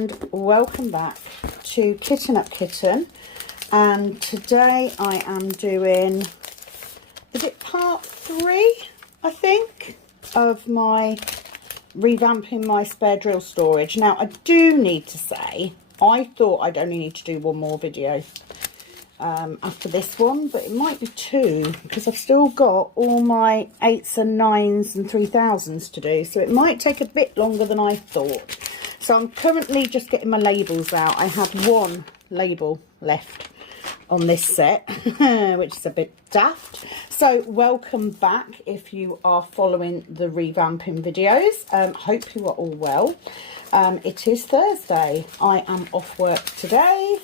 and welcome back to Kitten Up Kitten. And today I am doing, is it part 3, I think, of my revamping my spare drill storage. Now I do need to say, I thought I'd only need to do one more video after this one, but it might be 2 because I've still got all my 8s and 9s and 3000s to do, so it might take a bit longer than I thought. So I'm currently just getting my labels out. I have one label left on this set, which is a bit daft. So welcome back if you are following the revamping videos. Hope you are all well. It is Thursday. I am off work today.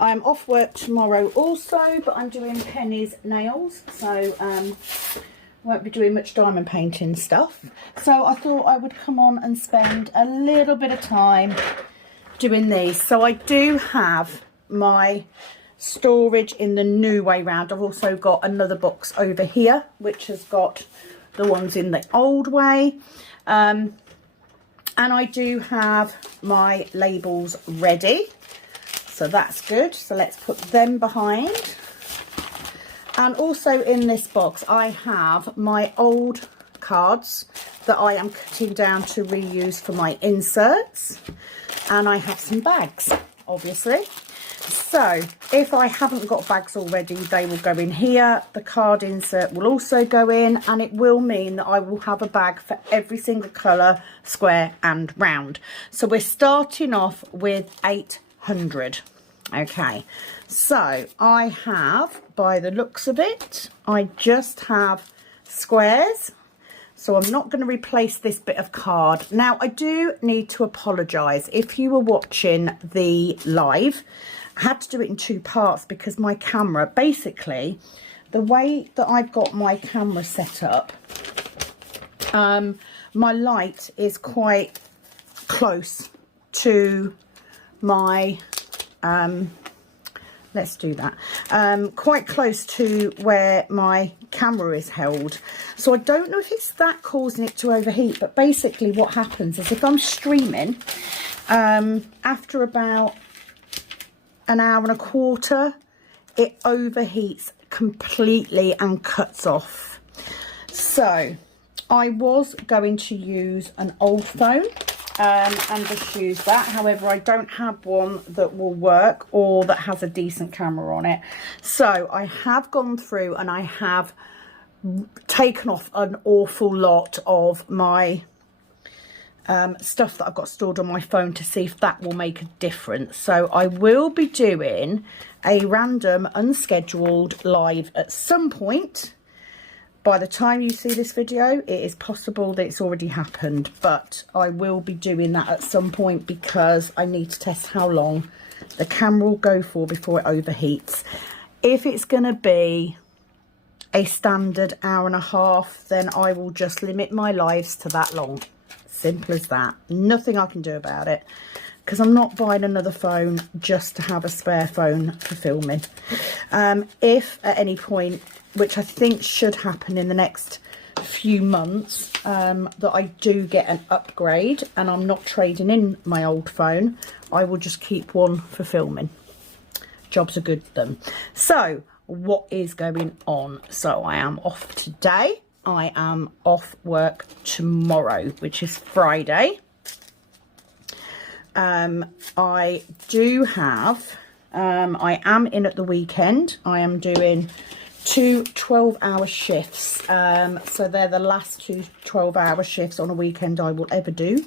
I am off work tomorrow also, but I'm doing Penny's nails, so won't be doing much diamond painting stuff. So I thought I would come on and spend a little bit of time doing these. So I do have my storage in the new way round. I've also got another box over here which has got the ones in the old way, and I do have my labels ready. So that's good. So let's put them behind. And also in this box, I have my old cards that I am cutting down to reuse for my inserts. And I have some bags, obviously. So if I haven't got bags already, they will go in here. The card insert will also go in, and it will mean that I will have a bag for every single colour, square and round. So we're starting off with 800. Okay, so I have, by the looks of it, I just have squares. So I'm not going to replace this bit of card. Now I do need to apologise. If you were watching the live, I had to do it in 2 parts because my camera, basically, the way that I've got my camera set up, my light is quite close to my let's do that, quite close to where my camera is held. So I don't know if it's that causing it to overheat, but basically what happens is if I'm streaming, after about an hour and a quarter, it overheats completely and cuts off. So I was going to use an old phone and just use that. However, I don't have one that will work or that has a decent camera on it. So I have gone through and I have taken off an awful lot of my stuff that I've got stored on my phone to see if that will make a difference. So I will be doing a random unscheduled live at some point. By the time you see this video, it is possible that it's already happened, but I will be doing that at some point because I need to test how long the camera will go for before it overheats. If it's going to be a standard hour and a half, then I will just limit my lives to that long. Simple as that. Nothing I can do about it, because I'm not buying another phone just to have a spare phone for filming. If at any point, which I think should happen in the next few months, that I do get an upgrade and I'm not trading in my old phone, I will just keep one for filming. Jobs are good then. So what is going on? So I am off today. I am off work tomorrow, which is Friday. I do have, I am in at the weekend. I am doing 2 12-hour shifts. So they're the last 2 12-hour shifts on a weekend I will ever do.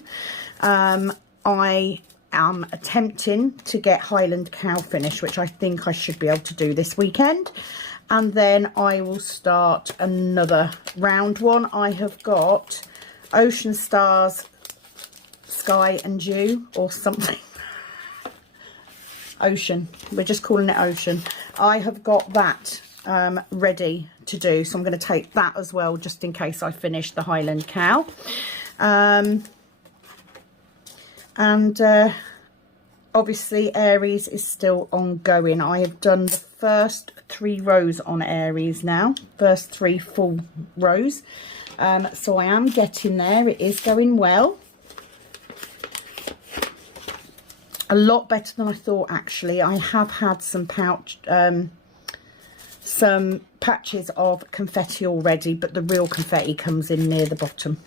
I am attempting to get Highland Cow finished, which I think I should be able to do this weekend. And then I will start another round one. I have got Ocean Stars, Sky and Dew, or something. Ocean. We're just calling it Ocean. I have got that ready to do, so I'm going to take that as well just in case I finish the Highland Cow. Obviously Aries is still ongoing. I have done the first 3 rows on Aries now, first 3 full rows, so I am getting there. It is going well. a lot better than I thought, actually. I have had some patches of confetti already, but the real confetti comes in near the bottom.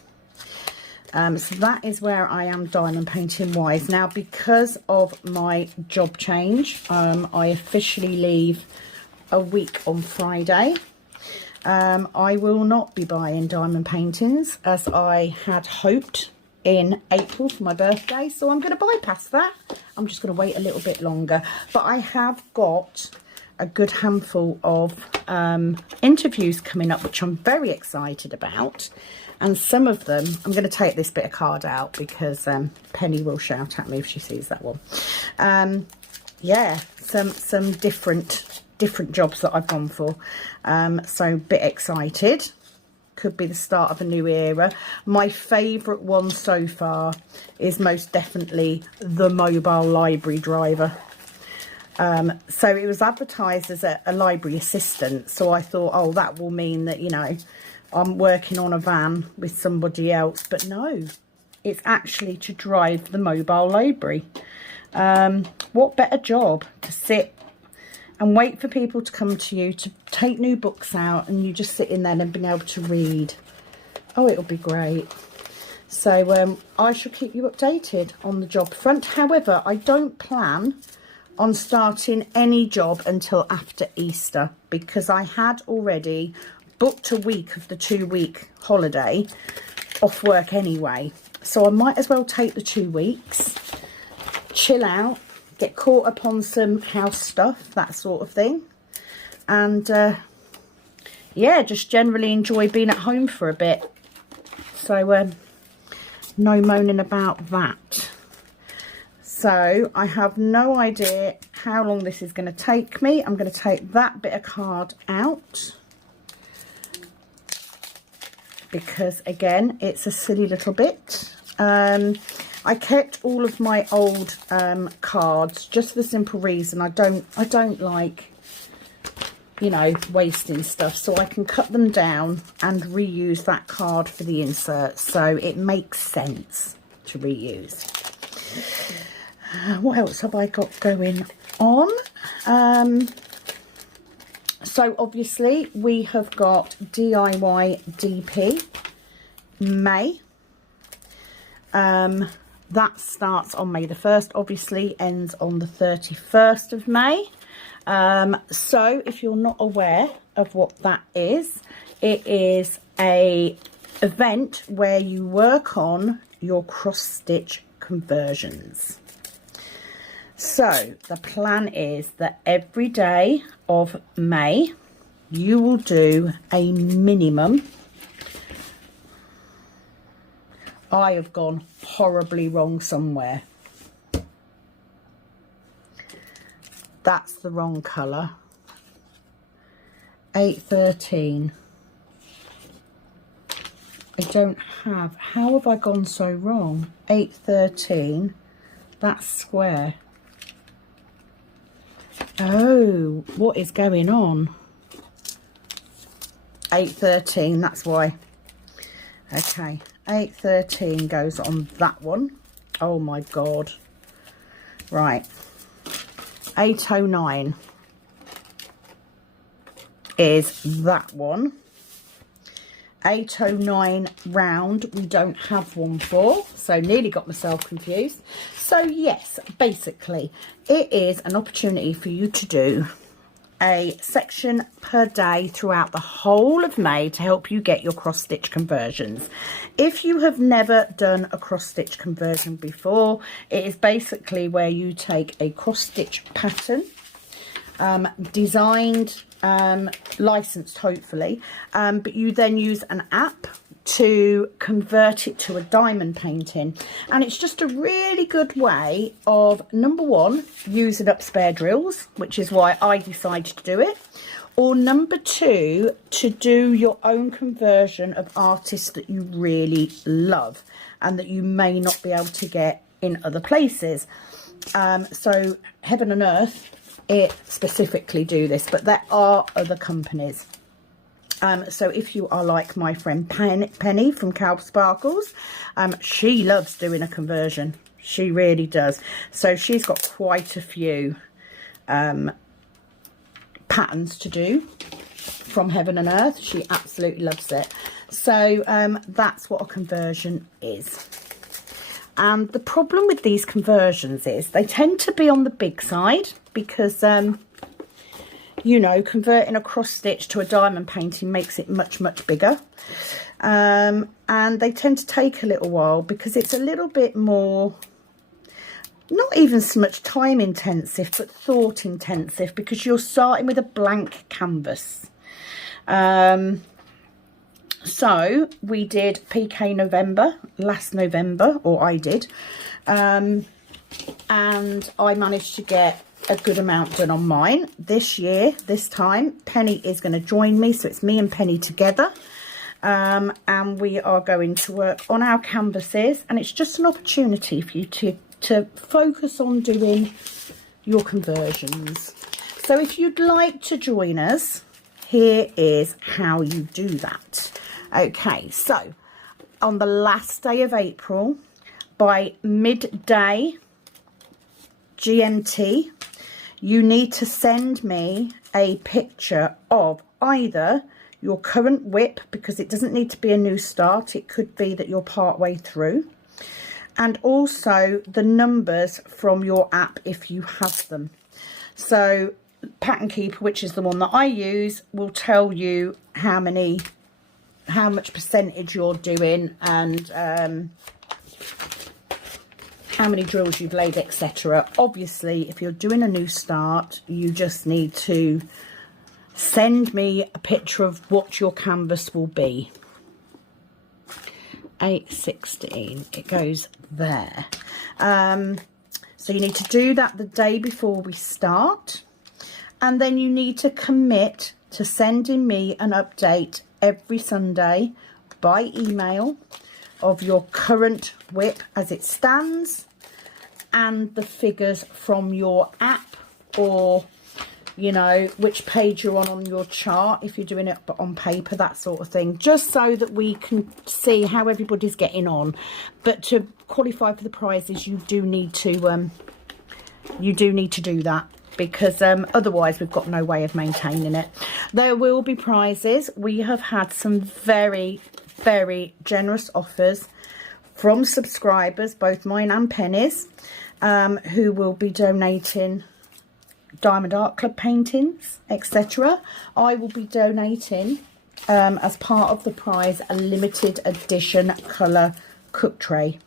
So that is where I am diamond painting wise. Now, because of my job change, I officially leave a week on Friday. I will not be buying diamond paintings as I had hoped in April for my birthday, so I'm going to bypass that. I'm just going to wait a little bit longer, but I have got a good handful of interviews coming up, which I'm very excited about. And some of them, I'm going to take this bit of card out because Penny will shout at me if she sees that one. Yeah, some different jobs that I've gone for. So a bit excited. Could be the start of a new era. My favourite one so far is most definitely the mobile library driver. So it was advertised as a library assistant. So I thought, oh, that will mean that, you know, I'm working on a van with somebody else, but no, it's actually to drive the mobile library. What better job to sit and wait for people to come to you to take new books out, and you just sit in there and being able to read. Oh, it'll be great. So I shall keep you updated on the job front. However, I don't plan on starting any job until after Easter, because I had already booked a week of the 2-week holiday off work anyway, so I might as well take the 2 weeks, chill out, get caught up on some house stuff, that sort of thing, and yeah, just generally enjoy being at home for a bit. So no moaning about that. So I have no idea how long this is going to take me. I'm going to take that bit of card out because, again, it's a silly little bit. I kept all of my old cards just for the simple reason I don't like, you know, wasting stuff, so I can cut them down and reuse that card for the insert, so it makes sense to reuse. What else have I got going on? So obviously we have got DIY DP May. That starts on May the 1st, obviously ends on the 31st of May. So if you're not aware of what that is, it is a event where you work on your cross stitch conversions. So the plan is that every day of May you will do a minimum. I have gone horribly wrong somewhere. That's the wrong colour. 813. I don't have. How have I gone so wrong? 813. That's square. Oh, what is going on? 813, that's why. Okay, 813 goes on that one. Oh my God. Right. 809 is that one. 809 round we don't have one for, so nearly got myself confused. So yes, basically it is an opportunity for you to do a section per day throughout the whole of May to help you get your cross stitch conversions. If you have never done a cross stitch conversion before, it is basically where you take a cross stitch pattern, designed, licensed hopefully, but you then use an app to convert it to a diamond painting, and it's just a really good way of, number one, using up spare drills, which is why I decided to do it, or number two, to do your own conversion of artists that you really love and that you may not be able to get in other places. So Heaven and Earth, it specifically do this, but there are other companies. So if you are like my friend Penny from Calb Sparkles, she loves doing a conversion. She really does. So she's got quite a few patterns to do from Heaven and Earth. She absolutely loves it. So that's what a conversion is. And the problem with these conversions is they tend to be on the big side because, you know, converting a cross stitch to a diamond painting makes it much, much bigger. And they tend to take a little while because it's a little bit more, not even so much time intensive, but thought intensive, because you're starting with a blank canvas. So we did PK November last November, or I did, and I managed to get a good amount done on mine. This year, this time, Penny is going to join me, so it's me and Penny together, and we are going to work on our canvases, and it's just an opportunity for you to focus on doing your conversions. So if you'd like to join us, here is how you do that. Okay, so on the last day of April, by midday GMT, you need to send me a picture of either your current WIP, because it doesn't need to be a new start, it could be that you're part way through, and also the numbers from your app if you have them. So Pattern Keeper, which is the one that I use, will tell you how much percentage you're doing, and how many drills you've laid, etc. Obviously, if you're doing a new start, you just need to send me a picture of what your canvas will be. 816, it goes there. So you need to do that the day before we start, and then you need to commit to sending me an update every Sunday by email of your current WIP as it stands, and the figures from your app, or, you know, which page you're on your chart, if you're doing it on paper, that sort of thing, just so that we can see how everybody's getting on. But to qualify for the prizes, you do need to do that, because otherwise we've got no way of maintaining it. There will be prizes. We have had some very, very generous offers from subscribers, both mine and Penny's, who will be donating Diamond Art Club paintings, etc. I will be donating, as part of the prize, a limited edition colour cook tray.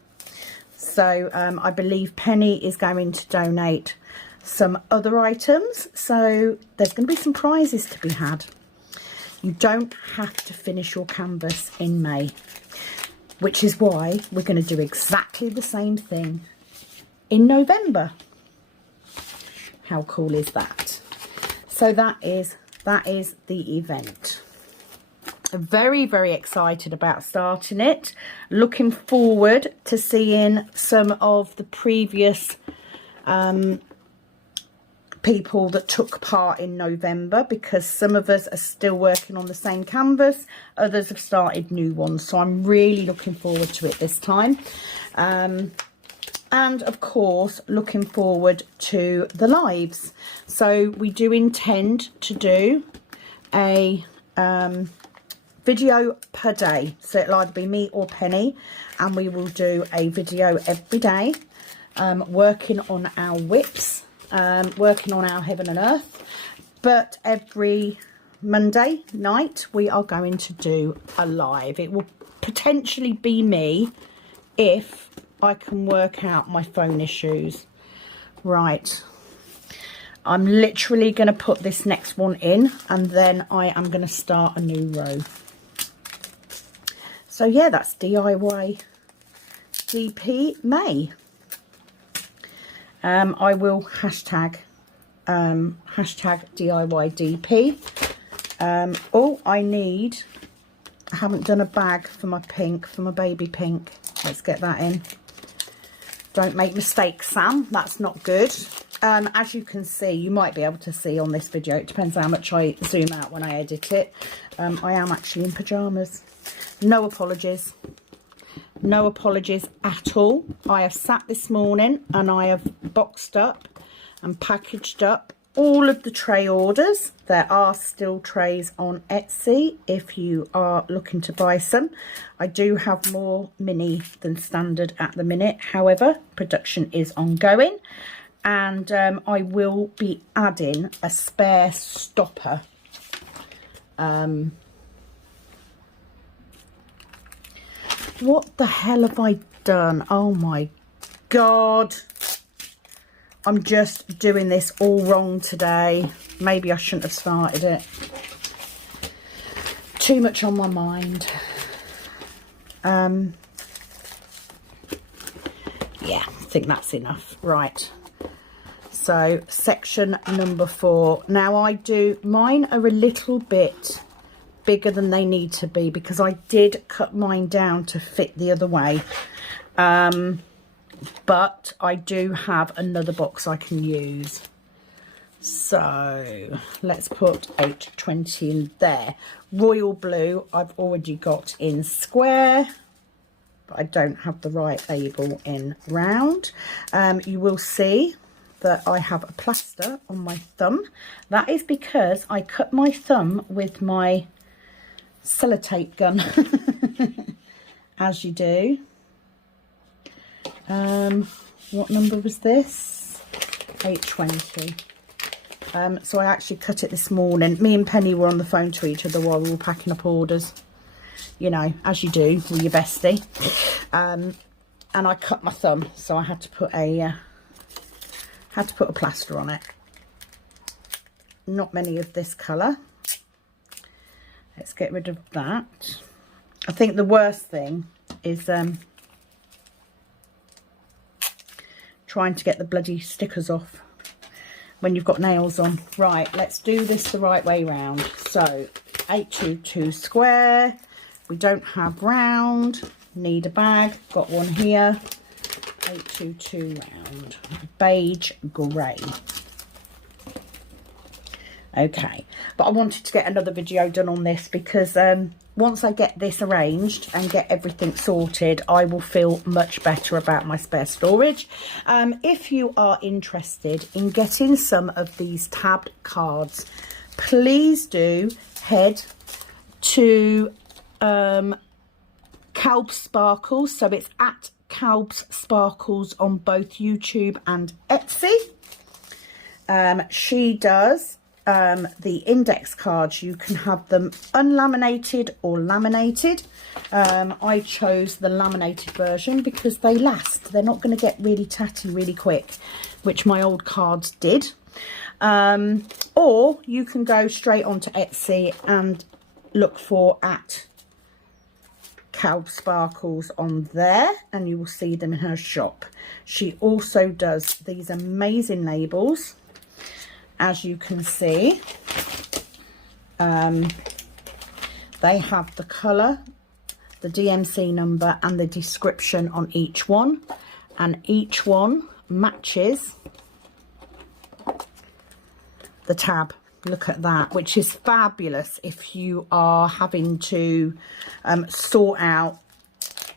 So I believe Penny is going to donate some other items, so there's going to be some prizes to be had. You don't have to finish your canvas in May, which is why we're going to do exactly the same thing in November. How cool is that? So that is the event. Very, very excited about starting it. Looking forward to seeing some of the previous people that took part in November, because some of us are still working on the same canvas, others have started new ones, so I'm really looking forward to it this time. And of course, looking forward to the lives. So we do intend to do a video per day, so it'll either be me or Penny, and we will do a video every day, working on our WIPs, working on our Heaven and Earth. But every Monday night we are going to do a live. It will potentially be me if I can work out my phone issues. Right, I'm literally going to put this next one in, and then I am going to start a new row. So yeah, that's DIY DP May. I will hashtag DIY DP. All I need, I haven't done a bag for my pink, for my baby pink. Let's get that in. Don't make mistakes, Sam. That's not good. As you can see, you might be able to see on this video, it depends how much I zoom out when I edit it. I am actually in pyjamas. No apologies. No apologies at all. I have sat this morning and I have boxed up and packaged up all of the tray orders. There are still trays on Etsy if you are looking to buy some. I do have more mini than standard at the minute. However, production is ongoing, and I will be adding a spare stopper. What the hell have I done? Oh my God. I'm just doing this all wrong today. Maybe I shouldn't have started it. Too much on my mind. Yeah, I think that's enough. Right. So section number 4. Now mine are a little bit bigger than they need to be because I did cut mine down to fit the other way. But I do have another box I can use. So let's put 820 in there. Royal blue I've already got in square, but I don't have the right label in round. You will see that I have a plaster on my thumb. That is because I cut my thumb with my sellotape gun, as you do. What number was this? 820. So I actually cut it this morning. Me and Penny were on the phone to each other while we were packing up orders. You know, as you do with your bestie. And I cut my thumb, so I had to put a plaster on it. Not many of this colour. Let's get rid of that. I think the worst thing is trying to get the bloody stickers off when you've got nails on. Right, let's do this the right way round. So 822 square, we don't have round, need a bag, got one here. 822 round, beige grey. Okay, but I wanted to get another video done on this because once I get this arranged and get everything sorted, I will feel much better about my spare storage. If you are interested in getting some of these tab cards, please do head to Calb Sparkles. So it's at Calb Sparkles on both YouTube and Etsy. She does the index cards. You can have them unlaminated or laminated. I chose the laminated version because they last. They're not going to get really tatty really quick, which my old cards did. Or you can go straight onto Etsy and look for at Calb Sparkles on there, and you will see them in her shop. She also does these amazing labels. As you can see, they have the colour, the DMC number and the description on each one, and each one matches the tab. Look at that, which is fabulous if you are having to sort out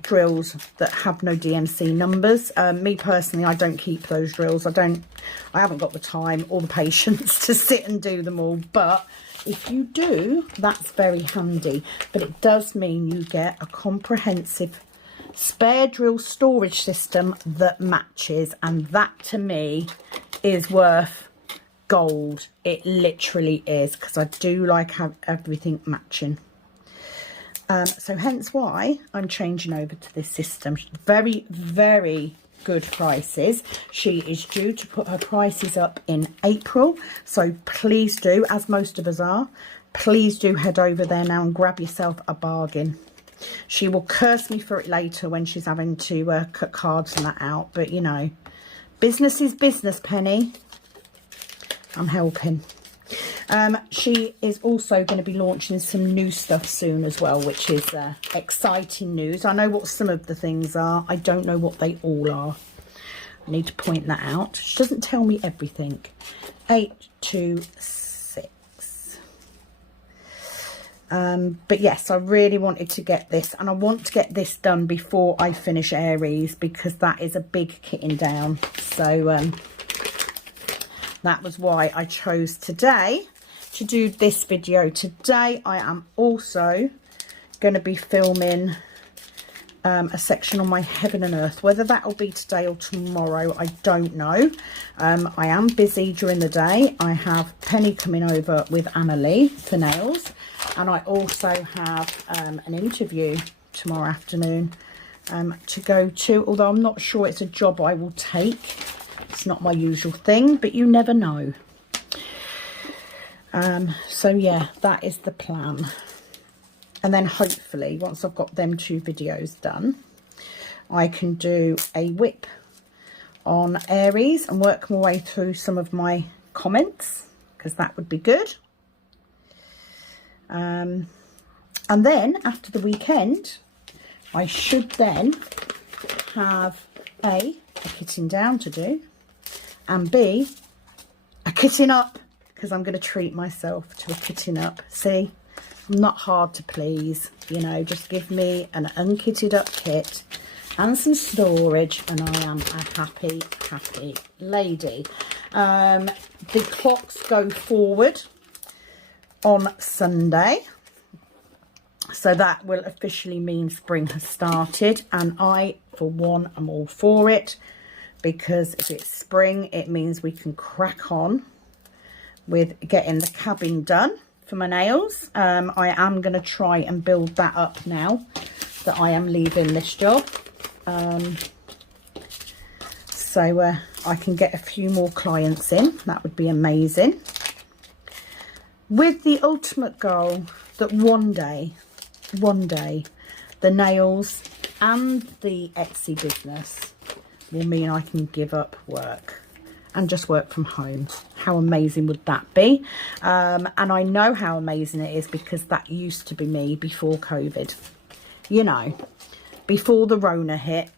drills that have no DMC numbers. Me personally, I don't keep those drills. I haven't got the time or the patience to sit and do them all, but if you do, that's very handy. But it does mean you get a comprehensive spare drill storage system that matches, and that to me is worth gold. It literally is, because I do like have everything matching. So hence why I'm changing over to this system. Very, very good prices. She is due to put her prices up in April, so please do, as most of us are, please do head over there now and grab yourself a bargain. She will curse me for it later when she's having to cut cards and that out, but you know, business is business, Penny. I'm helping. She is also going to be launching some new stuff soon as well, which is exciting news. I know what some of the things are. I don't know what they all are. I need to point that out. She doesn't tell me everything. 826. But yes, I really wanted to get this, and I want to get this done before I finish Aries, because that is a big kitting down. So that was why I chose today to do this video. Today I am also going to be filming a section on my Heaven and Earth. Whether that will be today or tomorrow, I don't know. I am busy during the day. I have Penny coming over with Annalie for nails, and I also have an interview tomorrow afternoon to go to, although I'm not sure it's a job I will take. It's not my usual thing, but you never know. So yeah, that is the plan. And then hopefully once I've got them 2 videos done, I can do a whip on Aries and work my way through some of my comments, because that would be good. And then after the weekend, I should then have A, kitting down to do, and B, a kitting up, because I'm going to treat myself to a kitting up. See, I'm not hard to please, you know, just give me an unkitted up kit and some storage and I am a happy, happy lady. The clocks go forward on Sunday, so that will officially mean spring has started, and I, for one, am all for it, because if it's spring, it means we can crack on with getting the cabin done for my nails. I am going to try and build that up now that I am leaving this job, so I can get a few more clients in. That would be amazing, with the ultimate goal that one day the nails and the Etsy business will mean I can give up work and just work from home. How amazing would that be? And I know how amazing it is, because that used to be me before COVID. You know, before the Rona hit,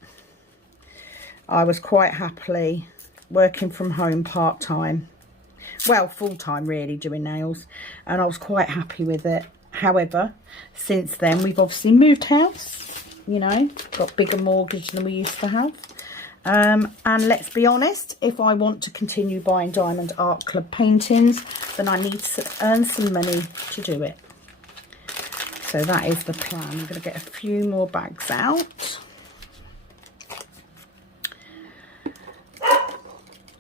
I was quite happily working from home part-time. Well, full-time really, doing nails. And I was quite happy with it. However, since then, we've obviously moved house. You know, got bigger mortgage than we used to have. And let's be honest, if I want to continue buying Diamond Art Club paintings, then I need to earn some money to do it. So that is the plan. I'm going to get a few more bags out.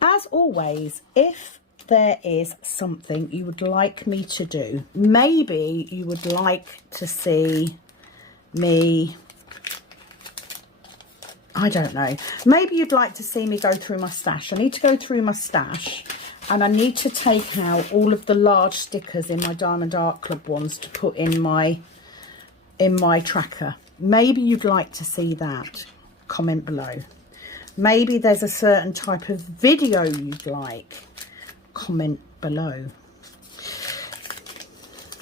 As always, if there is something you would like me to do, maybe you would like to see me, I don't know, maybe you'd like to see me go through my stash. I need to go through my stash, and I need to take out all of the large stickers in my Diamond Art Club ones to put in my tracker. Maybe you'd like to see that. Comment below. Maybe there's a certain type of video you'd like. Comment below.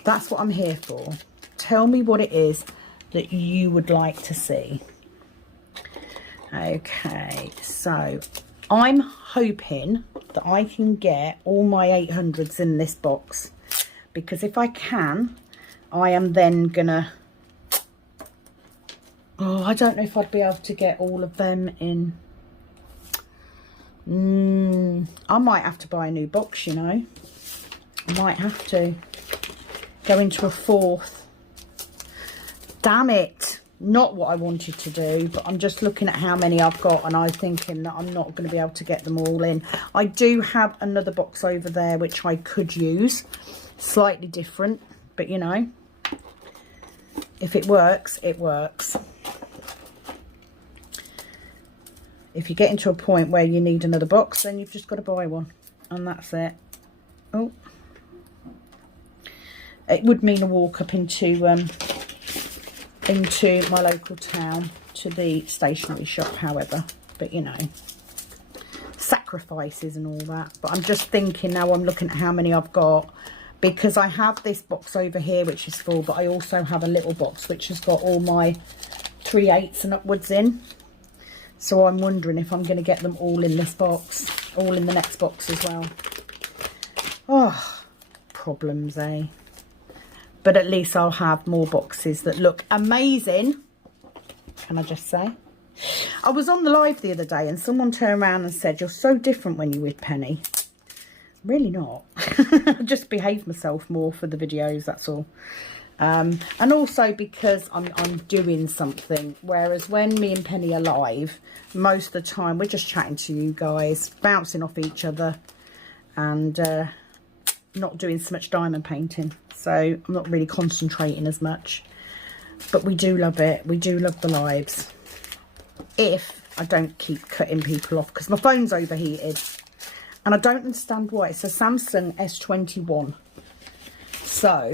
That's what I'm here for. Tell me what it is that you would like to see. Okay, so I'm hoping that I can get all my 800s in this box, because if I can, I am then gonna, oh, I don't know if I'd be able to get all of them in. I might have to buy a new box, you know. I might have to go into a 4th. Damn it. Not what I wanted to do, but I'm just looking at how many I've got, and I'm thinking that I'm not going to be able to get them all in. I do have another box over there which I could use, slightly different, but you know, if it works, it works. If you get into a point where you need another box, then you've just got to buy one, and that's it. Oh, it would mean a walk up into my local town to the stationery shop, however, but you know, sacrifices and all that. But I'm just thinking now, I'm looking at how many I've got, because I have this box over here which is full, but I also have a little box which has got all my 3/8 and upwards in. So I'm wondering if I'm going to get them all in this box, all in the next box as well. Oh, problems, eh? But at least I'll have more boxes that look amazing. Can I just say? I was on the live the other day and someone turned around and said, you're so different when you're with Penny. Really not. I just behave myself more for the videos, that's all. And also because I'm doing something, whereas when me and Penny are live, most of the time we're just chatting to you guys, bouncing off each other, and not doing so much diamond painting. So I'm not really concentrating as much. But we do love it. We do love the lives. If I don't keep cutting people off, because my phone's overheated. And I don't understand why. It's a Samsung S21. So,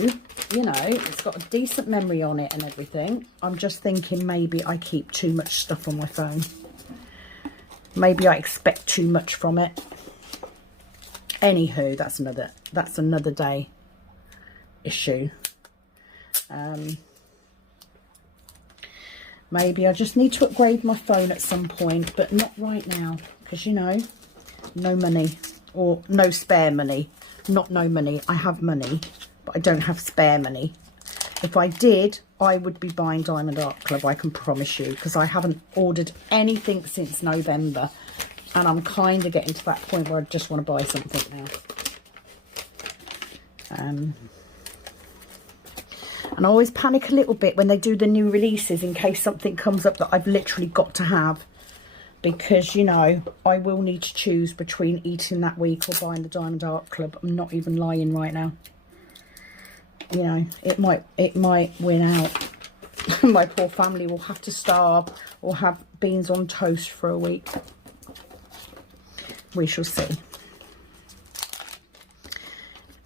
you know, it's got a decent memory on it and everything. I'm just thinking maybe I keep too much stuff on my phone. Maybe I expect too much from it. Anywho, that's another day issue. Maybe I just need to upgrade my phone at some point, but not right now, because, you know, no money, or no spare money. Not no money. I have money, but I don't have spare money. If I did, I would be buying Diamond Art Club, I can promise you, because I haven't ordered anything since November, and I'm kind of getting to that point where I just want to buy something now. And I always panic a little bit when they do the new releases in case something comes up that I've literally got to have. Because, you know, I will need to choose between eating that week or buying the Diamond Art Club. I'm not even lying right now. You know, it might win out. My poor family will have to starve or have beans on toast for a week. We shall see.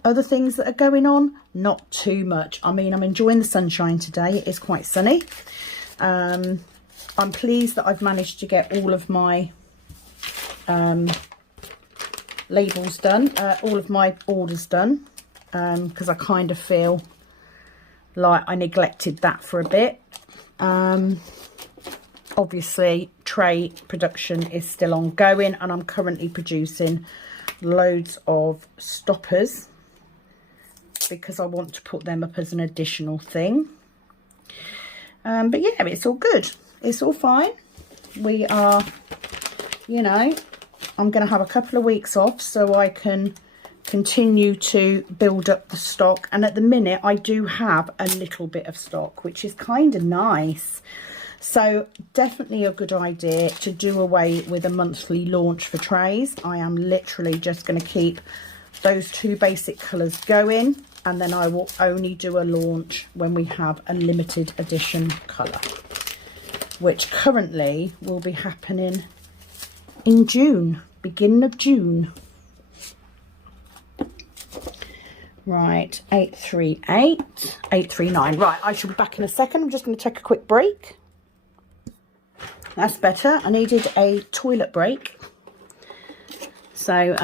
Other things that are going on, not too much. I mean, I'm enjoying the sunshine today. It is quite sunny. I'm pleased that I've managed to get all of my labels done, all of my orders done, because I kind of feel like I neglected that for a bit. Obviously, tray production is still ongoing, and I'm currently producing loads of stoppers because I want to put them up as an additional thing. But yeah, it's all good. It's all fine. We are, you know, I'm going to have a couple of weeks off so I can continue to build up the stock. And at the minute, I do have a little bit of stock, which is kind of nice. So definitely a good idea to do away with a monthly launch for trays. I am literally just going to keep those two basic colours going. And then I will only do a launch when we have a limited edition colour, which currently will be happening in June, beginning of June. Right, 838, 839. Right, I shall be back in a second. I'm just going to take a quick break. That's better. I needed a toilet break. So,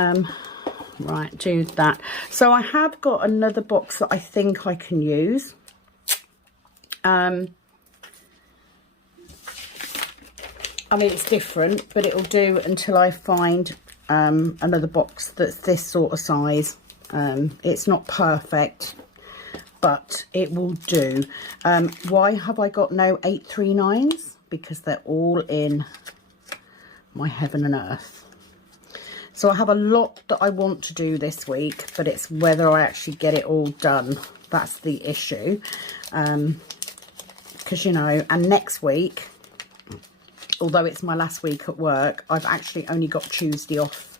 right, do that. So I have got another box that I think I can use. I mean, it's different, but it'll do until I find another box that's this sort of size. It's not perfect, but it will do. Why have I got no 839s? Because they're all in my Heaven and Earth. So I have a lot that I want to do this week, but it's whether I actually get it all done. That's the issue. Because, you know, and next week, although it's my last week at work, I've actually only got Tuesday off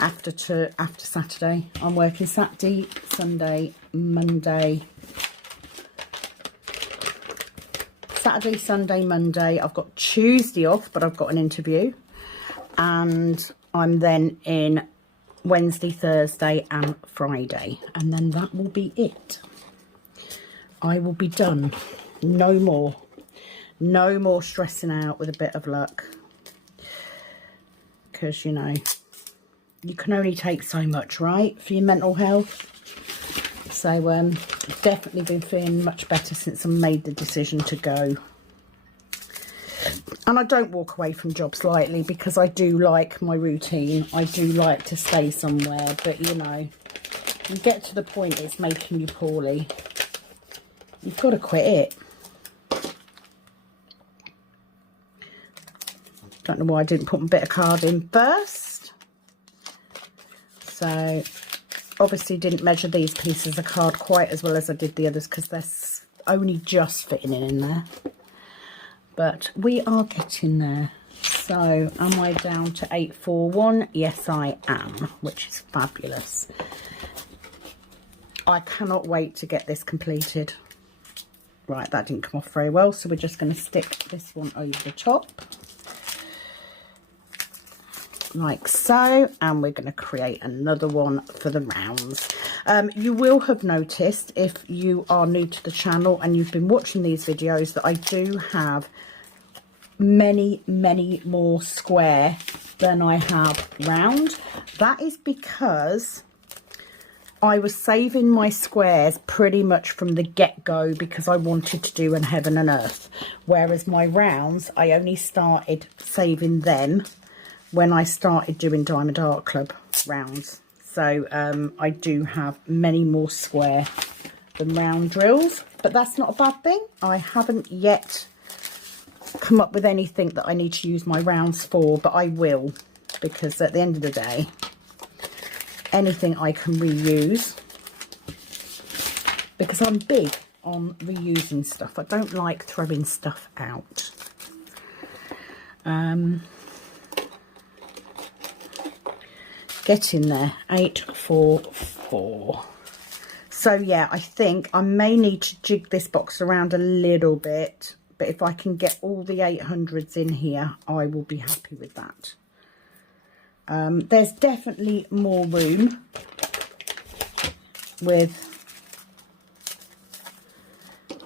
after Saturday. I'm working Saturday, Sunday, Monday. Saturday, Sunday, Monday. I've got Tuesday off, but I've got an interview. And I'm then in Wednesday, Thursday and Friday. And then that will be it. I will be done. No more. No more stressing out with a bit of luck. Because, you know, you can only take so much, right, for your mental health. So, I've definitely been feeling much better since I made the decision to go. And I don't walk away from jobs lightly because I do like my routine. I do like to stay somewhere, but, you know, You get to the point it's making you poorly, you've got to quit it. Don't know why I didn't put my bit of card in first. So obviously didn't measure these pieces of card quite as well as I did the others because they're only just fitting in there. But we are getting there. So am I down to 841? Yes, I am, which is fabulous. I cannot wait to get this completed. Right, that didn't come off very well, so we're just going to stick this one over the top. Like so, and we're going to create another one for the rounds. You will have noticed, if you are new to the channel and you've been watching these videos, that I do have many more square than I have round. That is because I was saving my squares pretty much from the get-go because I wanted to do an heaven and earth, whereas my rounds, I only started saving them when I started doing Diamond Art Club rounds. So I do have many more square than round drills, but that's not a bad thing. I haven't yet come up with anything that I need to use my rounds for, but I will, because at the end of the day, anything I can reuse, because I'm big on reusing stuff. I don't like throwing stuff out. Get in there, 844. So yeah, I think I may need to jig this box around a little bit, but if I can get all the 800s in here, I will be happy with that. There's definitely more room with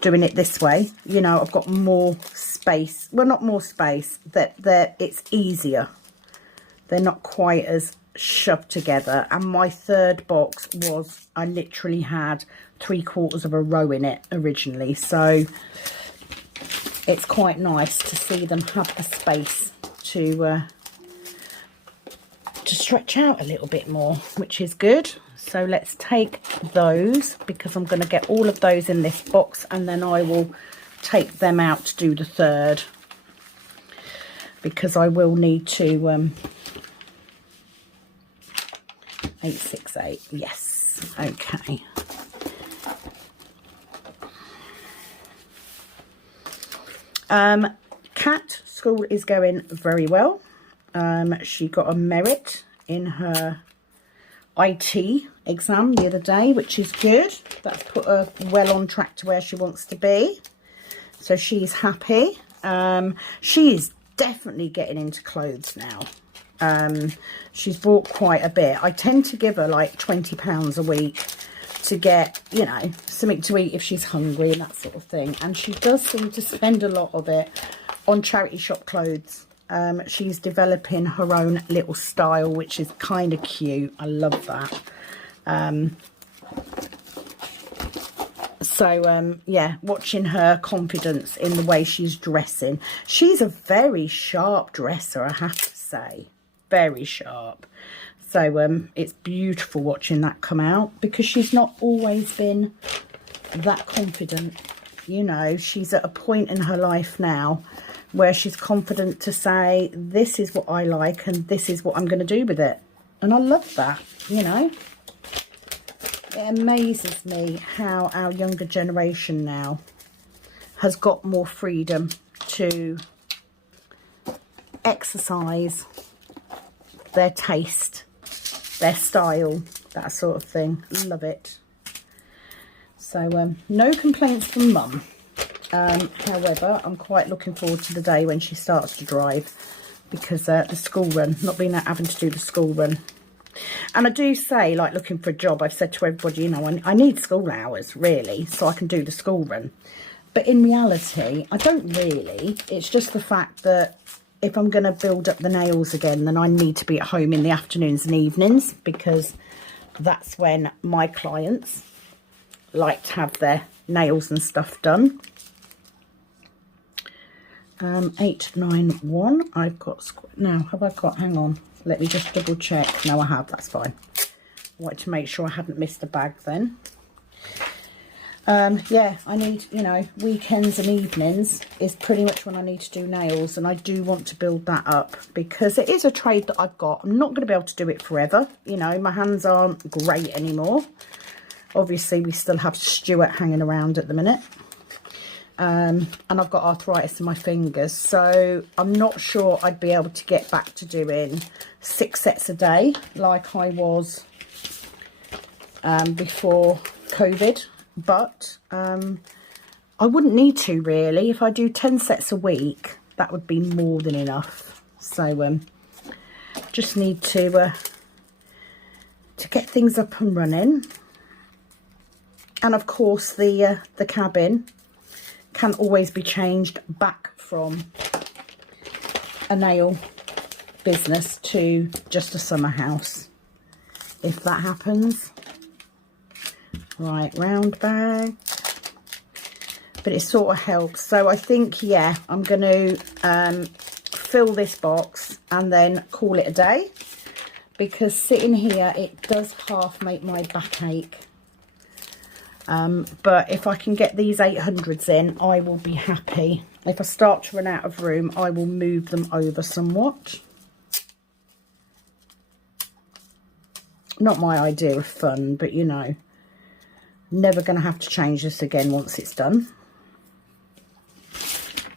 doing it this way. You know, I've got more space. Well, not more space, that it's easier. They're not quite as shoved together. And my third box was, I literally had 3/4 of a row in it originally. So it's quite nice to see them have the space to stretch out a little bit more, which is good. So let's take those, because I'm going to get all of those in this box, and then I will take them out to do the third, because I will need to 868, yes, okay. Kat, school is going very well. She got a merit in her IT exam the other day, which is good. That's put her well on track to where she wants to be. So she's happy. She is definitely getting into clothes now. She's bought quite a bit. I tend to give her like £20 a week to get, you know, something to eat if she's hungry and that sort of thing. And she does seem to spend a lot of it on charity shop clothes. She's developing her own little style, which is kind of cute. I love that. Yeah, watching her confidence in the way she's dressing. She's a very sharp dresser, I have to say. Very sharp. So it's beautiful watching that come out, because she's not always been that confident. You know, she's at a point in her life now where she's confident to say, this is what I like and this is what I'm going to do with it. And I love that, you know. It amazes me how our younger generation now has got more freedom to exercise their taste, their style, that sort of thing. Love it. So no complaints from Mum. However, I'm quite looking forward to the day when she starts to drive, because the school run, not being having to do the school run. And I do say, like, looking for a job, I've said to everybody, you know, I need school hours, really, so I can do the school run. But in reality, I don't really. It's just the fact that if I'm going to build up the nails again, then I need to be at home in the afternoons and evenings, because that's when my clients like to have their nails and stuff done. 891. I've got now. Have I got? Hang on. Let me just double check. No, I have. That's fine. wanted to make sure I hadn't missed a bag then. Yeah, I need, you know, weekends and evenings is pretty much when I need to do nails, and I do want to build that up because it is a trade that I've got. I'm not going to be able to do it forever, you know, my hands aren't great anymore. Obviously we still have Stuart hanging around at the minute, and I've got arthritis in my fingers, so I'm not sure I'd be able to get back to doing 6 sets a day like I was before COVID. But I wouldn't need to really. If I do 10 sets a week, that would be more than enough. So just need to get things up and running. And of course the cabin can always be changed back from a nail business to just a summer house if that happens. Right, round bag, but it sort of helps. So I think, yeah, I'm going to fill this box and then call it a day, because sitting here it does half make my back ache. But if I can get these 800s in, I will be happy. If I start to run out of room, I will move them over somewhat. Not my idea of fun, but you know, never going to have to change this again once it's done,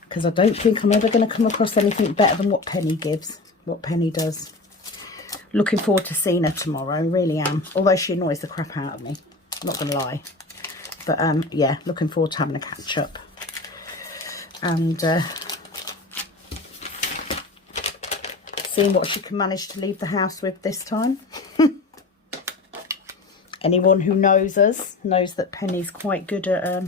because I don't think I'm ever going to come across anything better than what Penny gives, what Penny does. Looking forward to seeing her tomorrow, really am, although she annoys the crap out of me, not going to lie. But yeah, looking forward to having a catch up and seeing what she can manage to leave the house with this time. Anyone who knows us knows that Penny's quite good at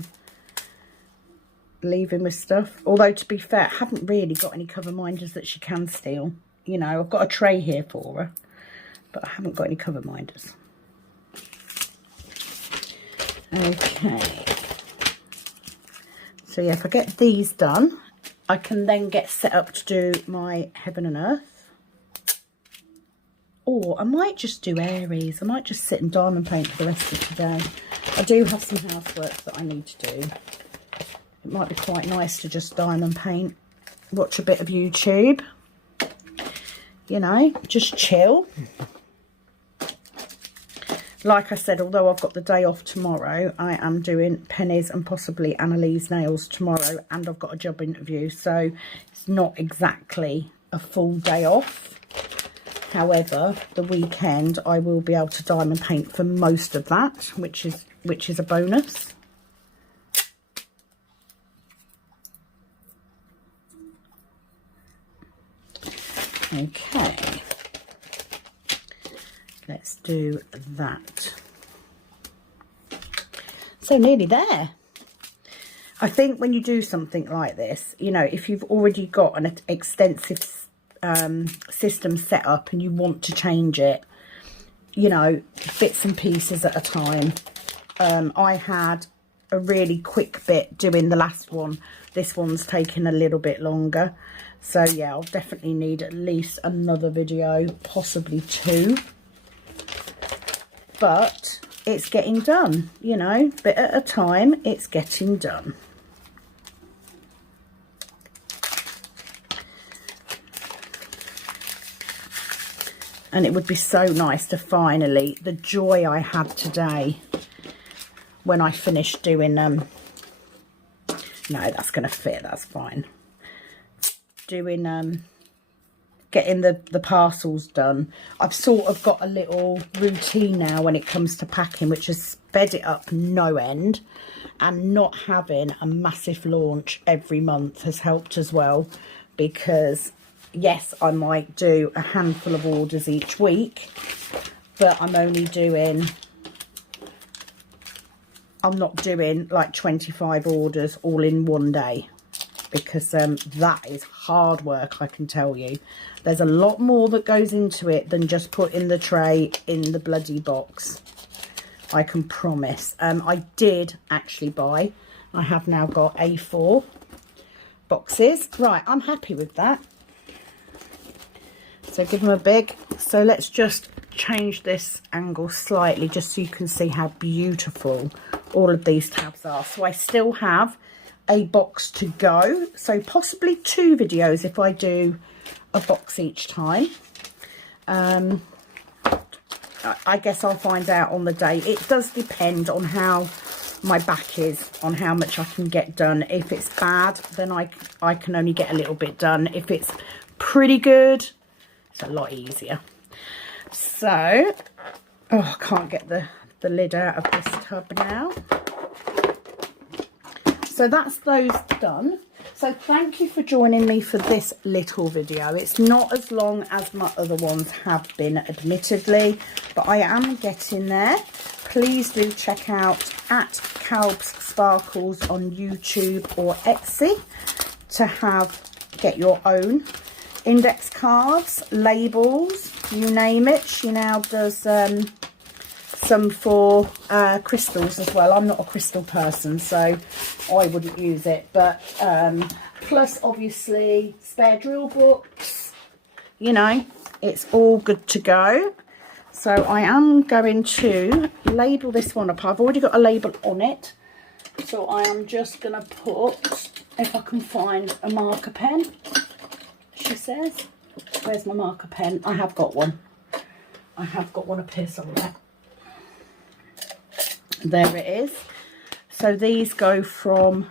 leaving with stuff. Although, to be fair, I haven't really got any cover minders that she can steal. You know, I've got a tray here for her, but I haven't got any cover minders. Okay. So, yeah, if I get these done, I can then get set up to do my Heaven and Earth. Or I might just do Aries. I might just sit and diamond paint for the rest of today. I do have some housework that I need to do. It might be quite nice to just diamond paint, watch a bit of YouTube, you know, just chill. Like I said, although I've got the day off tomorrow, I am doing Penny's and possibly Annalise nails tomorrow, and I've got a job interview, so it's not exactly a full day off. However, the weekend I will be able to diamond paint for most of that, which is a bonus. Okay, let's do that. So nearly there. I think when you do something like this, you know, if you've already got an extensive system set up and you want to change it, you know, bits and pieces at a time. I had a really quick bit doing the last one. This one's taken a little bit longer, so yeah, I'll definitely need at least another video, possibly 2, but it's getting done, you know, bit at a time, it's getting done. And it would be so nice to finally, the joy I had today when I finished doing, no, that's going to fit, that's fine. Doing, getting the parcels done. I've sort of got a little routine now when it comes to packing, which has sped it up no end. And not having a massive launch every month has helped as well, because yes, I might do a handful of orders each week, but I'm not doing like 25 orders all in one day, because that is hard work, I can tell you. There's a lot more that goes into it than just putting the tray in the bloody box, I can promise. I did actually buy, I have now got A4 boxes. Right, I'm happy with that. So give them a big. So let's just change this angle slightly just so you can see how beautiful all of these tabs are. So I still have a box to go, so possibly 2 videos if I do a box each time. I guess I'll find out on the day. It does depend on how my back is, on how much I can get done. If it's bad, then I can only get a little bit done. If it's pretty good, it's a lot easier. So, oh, I can't get the lid out of this tub now. So that's those done. So thank you for joining me for this little video. It's not as long as my other ones have been, admittedly, but I am getting there. Please do check out @Calb's Sparkles on YouTube or Etsy to get your own index cards, labels, you name it. She now does some for crystals as well. I'm not a crystal person, so I wouldn't use it, but plus obviously spare drill books, you know, it's all good to go. So I am going to label this one up. I've already got a label on it, so I am just going to put, if I can find a marker pen, she says. Where's my marker pen? I have got one. I have got one up here somewhere. There it is. So these go from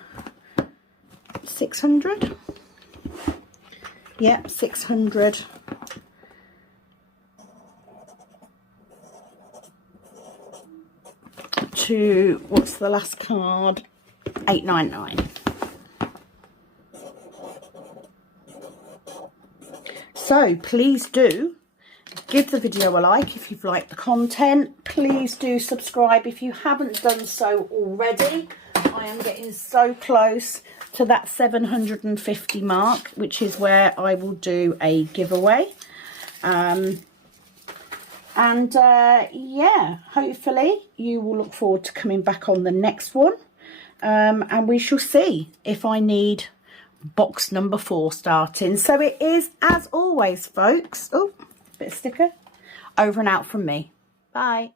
600. Yep, 600 to, what's the last card? 899. So please do give the video a like if you've liked the content. Please do subscribe if you haven't done so already. I am getting so close to that 750 mark, which is where I will do a giveaway. Yeah, hopefully you will look forward to coming back on the next one. And we shall see if I need box number 4 starting. So it is, as always, folks. Oh, bit of sticker. Over and out from me. Bye.